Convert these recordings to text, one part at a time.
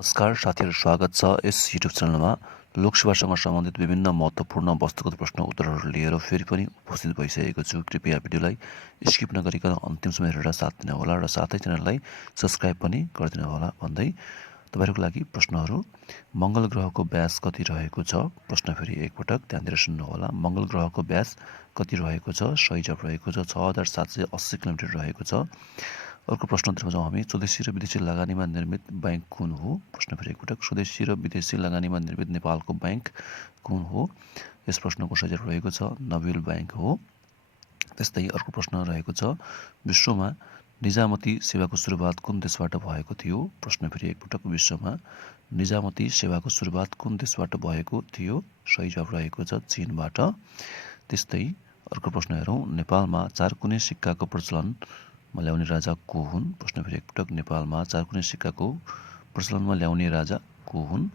नमस्कार साथीहरू, स्वागत छ यस युट्युब च्यानलमा। लोकसेवासँग सम्बन्धित विभिन्न महत्त्वपूर्ण वस्तुगत प्रश्न उत्तरहरू लिएर फेरि पनि उपस्थित भइसकेको छु। कृपया भिडियोलाई स्किप नगरिकन अन्तिमसम्म हेरेर साथ दिनुहोला र साथै च्यानललाई सब्सक्राइब पनि गरिदिनु होला भन्दै तपाईँहरूको लागि प्रश्नहरू। मङ्गल ग्रहको व्यास कति रहेको छ? प्रश्न फेरि एकपटक ध्यान दिएर सुन्नुहोला। मङ्गल ग्रहको व्यास कति रहेको छ? सही जवाफ रहेको छ 6780 किलोमिटर रहेको छ। अर्को प्रश्नतर्फ जाउँ हामी। स्वदेशी र विदेशी लगानीमा निर्मित बैंक कुन हो? प्रश्न फेरि एकपटक। स्वदेशी र विदेशी लगानीमा निर्मित नेपालको बैंक कुन हो? यस प्रश्नको सही जवाफ रहेको छ नबिल बैंक हो। त्यस्तै अर्को प्रश्न रहेको छ, विश्वमा निजामती सेवाको सुरुवात कुन देशबाट भएको थियो? प्रश्न फेरि एकपटक। विश्वमा निजामती सेवाको सुरुवात कुन देशबाट भएको थियो? सही जवाफ रहेको छ चीनबाट। त्यस्तै अर्को प्रश्न हेरौँ। नेपालमा चारकुने सिक्काको प्रचलनमा ल्याउने राजा को हुन्? प्रश्न फेरि एकपटक। नेपालमा चारकुने सिक्काको प्रचलनमा ल्याउने राजा को हुन्?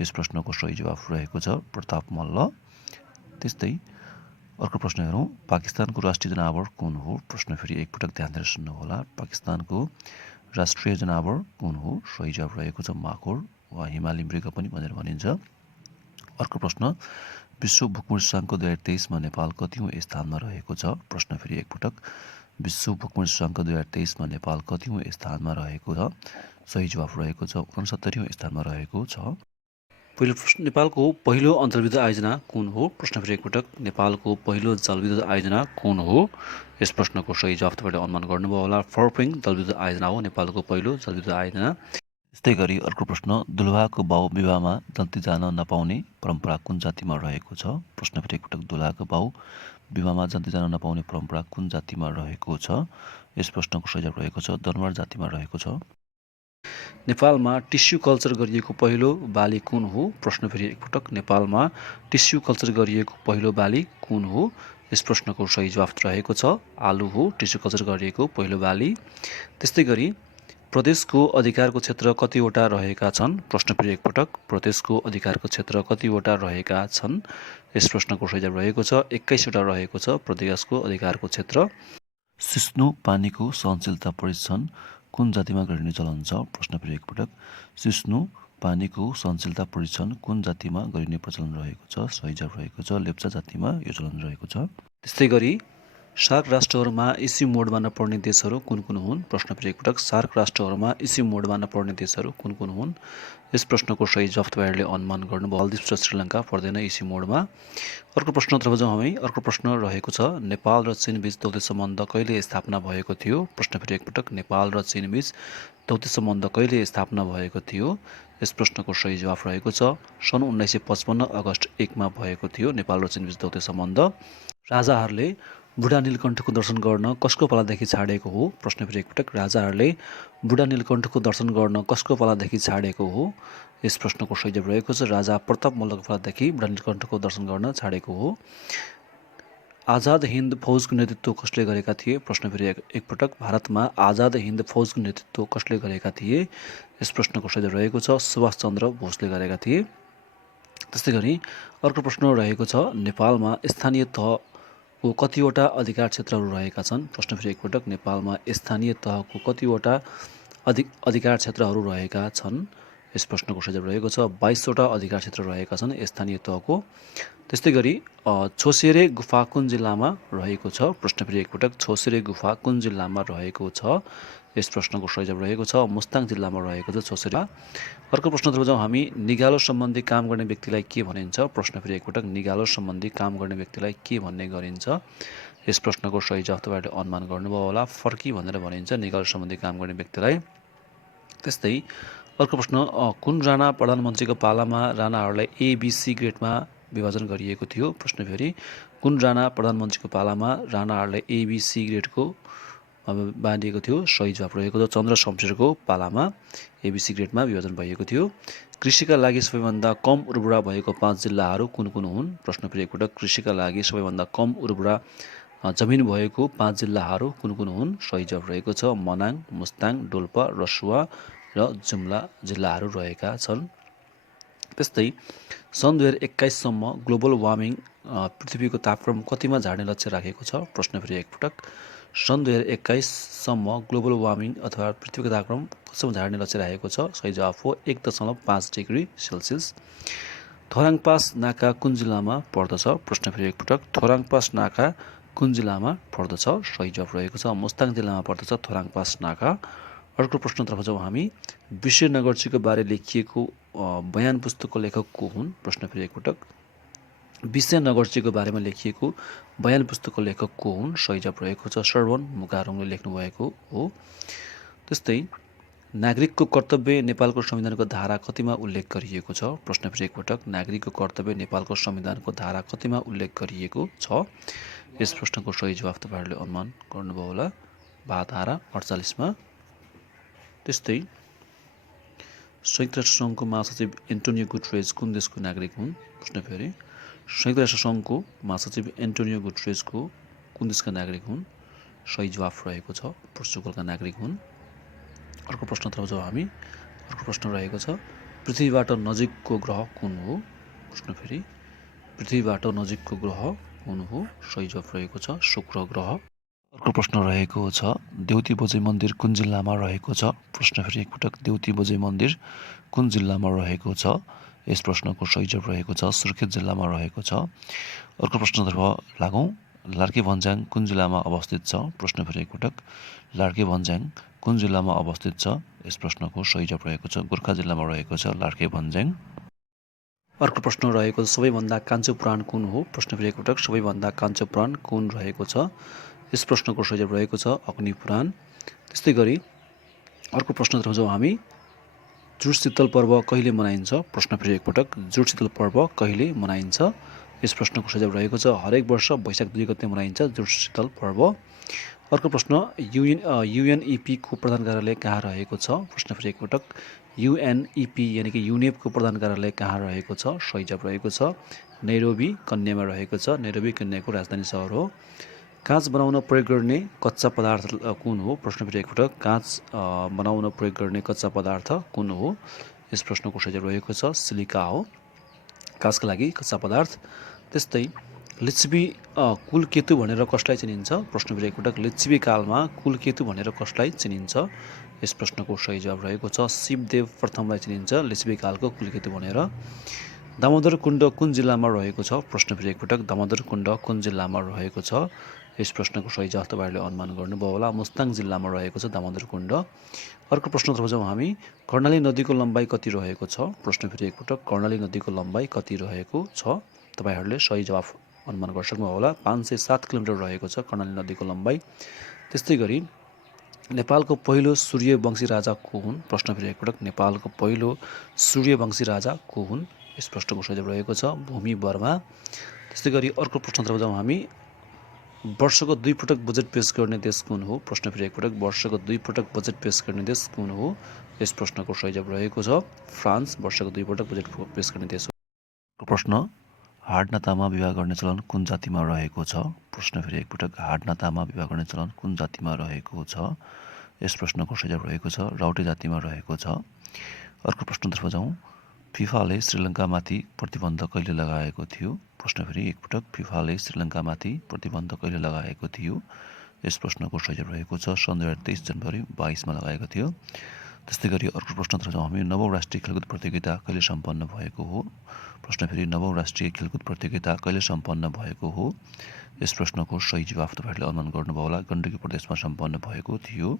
यस प्रश्नको सही जवाफ रहेको छ प्रताप मल्ल। त्यस्तै अर्को प्रश्न हेरौँ। पाकिस्तानको राष्ट्रिय जनावर कुन हो? प्रश्न फेरि एकपटक ध्यान दिएर सुन्नुहोला। पाकिस्तानको राष्ट्रिय जनावर कुन हो? सही जवाफ रहेको छ माकोर वा हिमाली मृग पनि भनेर भनिन्छ। अर्को प्रश्न, विश्व भूकम्प सूचाङ्क 2023मा नेपाल कतिौँ स्थानमा रहेको छ? प्रश्न फेरि एकपटक। विश्व भूकम्प सूचाङ्क 2023मा नेपाल कतिौँ स्थानमा रहेको छ? सही जवाफ रहेको छ 69औँ स्थानमा रहेको छ। पहिलो प्रश्न, नेपालको पहिलो अन्तर्विद्युत आयोजना कुन हो? प्रश्न फेरि एकपटक। नेपालको पहिलो जलविद्युत आयोजना कुन हो? यस प्रश्नको सही जवाफ तपाईँले अनुमान गर्नुभयो होला फर्पिङ जलविद्युत आयोजना हो नेपालको पहिलो जलविद्युत आयोजना। त्यस्तै गरी अर्को प्रश्न, दुलहाको बाउ विवाहमा जन्ती जान नपाउने परम्परा कुन जातिमा रहेको छ? प्रश्न फेरि एकपटक। दुलहाको बाउ विवाहमा जन्ती जान नपाउने परम्परा कुन जातिमा रहेको छ? यस प्रश्नको सही जवाफ रहेको छ दरबार जातिमा रहेको छ। नेपालमा टिस्यु कल्चर गरिएको पहिलो बाली कुन हो? प्रश्न फेरि एकपटक। नेपालमा टिस्यु कल्चर गरिएको पहिलो बाली कुन हो? यस प्रश्नको सही जवाफ रहेको छ आलु हो टिस्यु कल्चर गरिएको पहिलो बाली। त्यस्तै गरी प्रदेशको अधिकारको क्षेत्र कतिवटा रहेका छन्? प्रश्न फेरि एकपटक। प्रदेशको अधिकारको क्षेत्र कतिवटा रहेका छन्? यस प्रश्नको सही जवाफ रहेको छ 21वटा रहेको छ प्रदेशको अधिकारको क्षेत्र। सिस्नो पानीको सहनशीलता परीक्षण कुन जातिमा गरिने चलन छ? प्रश्न फेरि एकपटक। सिस्नो पानीको सहनशीलता परीक्षण कुन जातिमा गरिने प्रचलन रहेको छ? सही जवाफ रहेको छ लेप्चा जातिमा यो चलन रहेको छ। त्यस्तै गरी सार्क राष्ट्रहरूमा इस्यु मोडमा नपर्ने देशहरू कुन कुन हुन्? प्रश्न फेरि एकपटक। सार्क राष्ट्रहरूमा इस्यु मोडमा नपर्ने देशहरू कुन कुन हुन्? यस प्रश्नको सही जवाफ तपाईँहरूले अनुमान गर्नुभयो। मालदिभ्स र श्रीलङ्का पर्दैन इस्यु मोडमा। अर्को प्रश्नतर्फ जाउँ हामी। अर्को प्रश्न रहेको छ, नेपाल र चीन बीच दौत्य सम्बन्ध कहिले स्थापना भएको थियो? प्रश्न फेरि एकपटक। नेपाल र चीन बीच दौत्य सम्बन्ध कहिले स्थापना भएको थियो? यस प्रश्नको सही जवाफ रहेको छ सन् 1955 अगस्त 1मा भएको थियो नेपाल र चीन बीच दौत्य सम्बन्ध। राजाहरूले बुढा नीलकण्ठको दर्शन गर्न कसको पालादेखि छाडेको हो? प्रश्न फेरि एकपटक। राजाहरूले बुढा नीलकण्ठको दर्शन गर्न कसको पालादेखि छाडेको हो? यस प्रश्नको सही जवाफ रहेको छ राजा प्रताप मल्लको पालादेखि बुढा नीलकण्ठको दर्शन गर्न छाडेको हो। आजाद हिन्द फौजको नेतृत्व कसले गरेका थिए? प्रश्न फेरि एकपटक। भारतमा आजाद हिन्द फौजको नेतृत्व कसले गरेका थिए? यस प्रश्नको सही जवाफ रहेको छ सुभाष चन्द्र बोसले गरेका थिए। त्यस्तै गरी अर्को प्रश्न रहेको छ, नेपालमा स्थानीय तहको कतिवटा अधिकार क्षेत्रहरू रहेका छन्? प्रश्न फेरि एकपटक। नेपालमा स्थानीय तहको कतिवटा अधिकार क्षेत्रहरू रहेका छन्? यस प्रश्नको सही जवाफ रहेको छ 22वटा अधिकार क्षेत्र रहेका छन् स्थानीय तहको। त्यस्तै गरी छोसेरे गुफा कुन जिल्लामा रहेको छ? प्रश्न फेरि एकपटक। छोसेरे गुफा कुन जिल्लामा रहेको छ? यस प्रश्नको सही जवाफ रहेको छ मुस्ताङ जिल्लामा रहेको छ छोसेरे। अर्को प्रश्नतर्फ जाउँ हामी। निगालो सम्बन्धी काम गर्ने व्यक्तिलाई के भनिन्छ? प्रश्न फेरि एकपटक। निगालो सम्बन्धी काम गर्ने व्यक्तिलाई के भन्ने गरिन्छ? यस प्रश्नको सही जवाफ तपाईँहरूले अनुमान गर्नुभयो होला फर्की भनेर भनिन्छ निगालो सम्बन्धी काम गर्ने व्यक्तिलाई। त्यस्तै अर्को प्रश्न, कुन राणा प्रधानमन्त्रीको पालामा राणाहरूलाई ABC ग्रेडमा विभाजन गरिएको थियो? प्रश्न फेरि कुन राणा प्रधानमन्त्रीको पालामा राणाहरूलाई ABC ग्रेडको बाँडिएको थियो? सही जवाफ रहेको छ चन्द्र शमशेरको पालामा ABC ग्रेडमा विभाजन भइएको थियो। कृषिका लागि सबैभन्दा कम उर्वरा भएको 5 जिल्लाहरू कुन कुन हुन्? प्रश्न फेरि एकपटक। कृषिका लागि सबैभन्दा कम उर्वरा जमिन भएको 5 जिल्लाहरू कुन कुन हुन्? सही जवाफ रहेको छ मनाङ, मुस्ताङ, डोल्पा, रसुवा र जुम्ला जिल्लाहरू रहेका छन्। त्यस्तै सन् 2021सम्म ग्लोबल वार्मिङ पृथ्वीको तापक्रम कतिमा झार्ने लक्ष्य राखेको छ? प्रश्न फेरि एकपटक। सन् 2021 सम्म ग्लोबल वार्मिङ अथवा पृथ्वीको तापक्रम कतिसम्म झार्ने लक्ष्य राखेको छ? सही जवाफ हो 1.5 डिग्री सेल्सियस। थोराङ पास नाका कुन जिल्लामा पर्दछ? प्रश्न फेरि एकपटक, थोराङ पास नाका कुन जिल्लामा पर्दछ? सही जवाफ रहेको छ मुस्ताङ जिल्लामा पर्दछ थोराङ पास नाका। अर्को प्रश्नतर्फ जाउँ हामी। विश्व नगरजीको बारे लेखिएको बयान पुस्तकको लेखक को हुन्? प्रश्न फेरि एकपटक, विश्व नगरजीको बारेमा लेखिएको बयान पुस्तकको लेखक को हुन्? सही जवाफ रहेको छ श्रवण मुकारुङले लेख्नुभएको हो। त्यस्तै नागरिकको कर्तव्य नेपालको संविधानको धारा कतिमा उल्लेख गरिएको छ? प्रश्न फेरि एकपटक, नागरिकको कर्तव्य नेपालको संविधानको धारा कतिमा उल्लेख गरिएको छ? यस प्रश्नको सही जवाफ तपाईँहरूले अनुमान गर्नुभयो होला, धारा 48 मा। त्यस्तै संयुक्त राष्ट्र सङ्घको महासचिव एन्टोनियो गुटरेज कुन देशको नागरिक हुन्? प्रश्न फेरि, संयुक्त राष्ट्र सङ्घको महासचिव एन्टोनियो गुटरेजको कुन देशका नागरिक हुन्? सही जवाफ रहेको छ पोर्चुगलका नागरिक हुन्। अर्को प्रश्नतर्फ जाउँ हामी। अर्को प्रश्न रहेको छ, पृथ्वीबाट नजिकको ग्रह कुन हो? प्रश्न फेरि, पृथ्वीबाट नजिकको ग्रह कुन हो? सही जवाफ रहेको छ शुक्र ग्रह। अर्को प्रश्न रहेको छ, देउती बजै मन्दिर कुन जिल्लामा रहेको छ? प्रश्न फेरि एकपटक, देउती बजै मन्दिर कुन जिल्लामा रहेको छ? यस प्रश्नको सही जवाफ रहेको छ सुर्खेत जिल्लामा रहेको छ। अर्को प्रश्नतर्फ लागौँ। लार्के भन्ज्याङ कुन जिल्लामा अवस्थित छ? प्रश्न फेरि एकपटक, लार्के भन्ज्याङ कुन जिल्लामा अवस्थित छ? यस प्रश्नको सही जवाफ रहेको छ गोर्खा जिल्लामा रहेको छ लार्के भन्ज्याङ। अर्को प्रश्न रहेको छ, सबैभन्दा कान्छो पुराण कुन हो? प्रश्न फेरि एकपटक, सबैभन्दा कान्छो पुराण कुन रहेको छ? यस प्रश्नको सही जवाफ रहेको छ अग्नि पुराण। त्यस्तै गरी अर्को प्रश्नतर्फ जाउँ हामी। जुडशीतल पर्व कहिले मनाइन्छ? प्रश्न फेरि एकपटक, जुडशीतल पर्व कहिले मनाइन्छ? यस प्रश्नको सही जवाफ रहेको छ हरेक वर्ष वैशाख 2 गते मनाइन्छ जुडशीतल पर्व। अर्को प्रश्न, युएनइपी को प्रधान कार्यालय कहाँ रहेको छ? प्रश्न फेरि एकपटक, युएनइपी यानि कि युनेपको प्रधान कार्यालय कहाँ रहेको छ? सही जवाफ रहेको छ नैरोबी कन्यामा रहेको छ। नैरोबी कन्याको राजधानी सहर हो। काँच बनाउन प्रयोग गर्ने कच्चा पदार्थ कुन हो? प्रश्न फेरि एकपटक, काँच बनाउन प्रयोग गर्ने कच्चा पदार्थ कुन हो? यस प्रश्नको सही जवाफ रहेको छ सिलिका हो काँचका लागि कच्चा पदार्थ। त्यस्तै लिच्छवी कुलकेतु भनेर कसलाई चिनिन्छ? प्रश्न फेरि एकपटक, लिच्छवी कालमा कुलकेतु भनेर कसलाई चिनिन्छ? यस प्रश्नको सही जवाफ रहेको छ शिवदेव प्रथमलाई चिनिन्छ लिच्छवी कालको कुलकेतु भनेर। दामोदर कुण्ड कुन जिल्लामा रहेको छ? प्रश्न फेरि एकपटक, दामोदर कुण्ड कुन जिल्लामा रहेको छ? यस प्रश्नको सही जवाफ तपाईँहरूले अनुमान गर्नुभयो होला, मुस्ताङ जिल्लामा रहेको छ दामोदर कुण्ड। अर्को प्रश्नतर्फ जाउँ हामी। कर्णाली नदीको लम्बाइ कति रहेको छ? प्रश्न फेरि एकपटक, कर्णाली नदीको लम्बाइ कति रहेको छ? तपाईँहरूले सही जवाफ अनुमान गर्न सक्नुभयो होला, 507 किलोमिटर रहेको छ कर्णाली नदीको लम्बाइ। त्यस्तै गरी नेपालको पहिलो सूर्यवंशी राजा को हुन्? प्रश्न फेरि एकपटक, नेपालको पहिलो सूर्यवंशी राजा को हुन्? यस प्रश्नको सही जवाफ रहेको छ भूमि वर्मा। त्यस्तै गरी अर्को प्रश्नतर्फ जाउँ हामी। वर्षको 2 पटक बजेट पेश गर्ने देश कुन हो? प्रश्न फेरि एकपटक, वर्षको 2 पटक बजेट पेश गर्ने देश कुन हो? यस प्रश्नको सही जवाफ रहेको छ फ्रान्स, वर्षको 2 पटक बजेट पेश गर्ने देश हो। प्रश्न, हाड नातामा विवाह गर्ने चलन कुन जातिमा रहेको छ? प्रश्न फेरि एकपटक, हाड नातामा विवाह गर्ने चलन कुन जातिमा रहेको छ? यस प्रश्नको सही जवाफ रहेको छ राउटे जातिमा रहेको छ। अर्को प्रश्नतर्फ जाउँ। फिफाले श्रीलङ्कामाथि प्रतिबन्ध कहिले लगाएको थियो? प्रश्न फेरि एकपटक, फिफाले श्रीलङ्कामाथि प्रतिबन्ध कहिले लगाएको थियो? यस प्रश्नको सही जवाफ रहेको छ सन् 2023 जनवरी 22 मा लगाएको थियो। त्यस्तै गरी अर्को प्रश्नतर्फ जाउँ हामी। नवौँ राष्ट्रिय खेलकुद प्रतियोगिता कहिले सम्पन्न भएको हो? प्रश्न फेरि, नवौँ राष्ट्रिय खेलकुद प्रतियोगिता कहिले सम्पन्न भएको हो? यस प्रश्नको सही जवाफ तपाईँहरूले अनुमान गर्नुभयो होला, गण्डकी प्रदेशमा सम्पन्न भएको थियो।